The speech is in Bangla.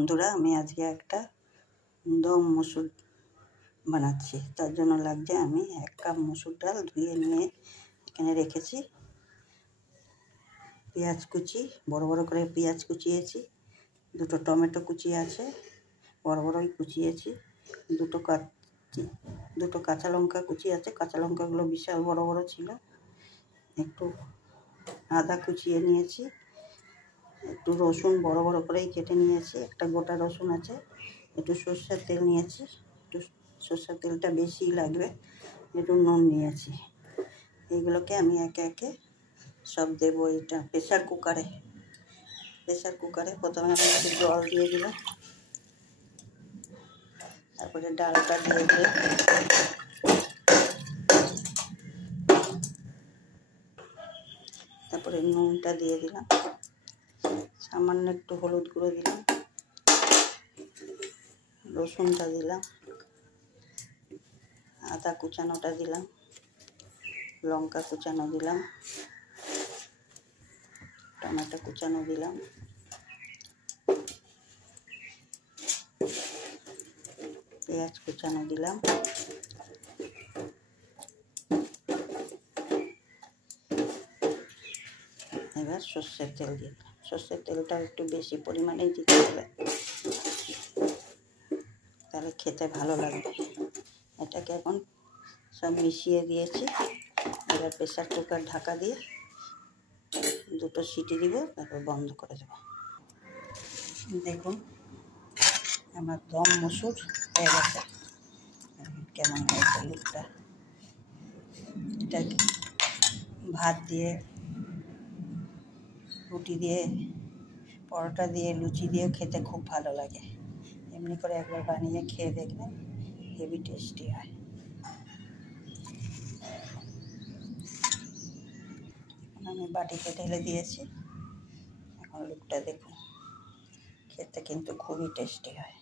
বন্ধুরা, আমি আজকে একটা দম মসুর বানাচ্ছি। তার জন্য লাগছে, আমি 1 কাপ মসুর ডাল ধুয়ে নিয়ে এখানে রেখেছি। পেঁয়াজ কুচি, বড় বড় করে পেঁয়াজ কুচিয়েছি। 2টো টমেটো কুচি আছে, বড় বড়ই কুচিয়েছি। 2টো কাঁচা লঙ্কা কুচি আছে, কাঁচা লঙ্কাগুলো বিশাল বড় বড় ছিল। একটু আদা কুচিয়ে নিয়েছি। একটু রসুন বড় বড় করেই কেটে নিয়েছি, একটা গোটা রসুন আছে। একটু সরষের তেল নিয়েছি, একটু সরষের তেলটা বেশি লাগবে। একটু নুন নিয়েছি। এইগুলোকে আমি একে একে সব দেবো। এটা প্রেসার কুকারে প্রথমে আমি একটু জল দিয়ে দিলাম, তারপরে ডালটা দিয়ে দিলাম, তারপরে নুনটা দিয়ে দিলাম, সামান্য একটু হলুদ গুঁড়ো দিলাম, রসুনটা দিলাম, আদা কুচানোটা দিলাম, লঙ্কা কুচানো দিলাম, টমেটো কুচানো দিলাম, পেঁয়াজ কুচানো দিলাম, এবার সর্ষের তেল দিয়ে দিলাম। সর্ষের তেলটা একটু বেশি পরিমাণেই দিতে হবে, তাহলে খেতে ভালো লাগবে। এটাকে এখন সব মিশিয়ে দিয়েছি। এবার প্রেসার কুকার ঢাকা দিয়ে 2টো সিটি দিব, তারপর বন্ধ করে দেব। দেখুন, আমার দম মসুর হয়ে গেছে। কেমন হয়েছে লুকটা। এটাকে ভাত দিয়ে, রুটি দিয়ে, পরোটা দিয়ে, লুচি দিয়েও খেতে খুব ভালো লাগে। এমনি করে একবার বানিয়ে খেয়ে দেখবেন, হেভি টেস্টি হয়। আমি বাটিতে ঢেলে দিয়েছি। এখন লুকটা দেখুন, খেতে কিন্তু খুবই টেস্টি হয়।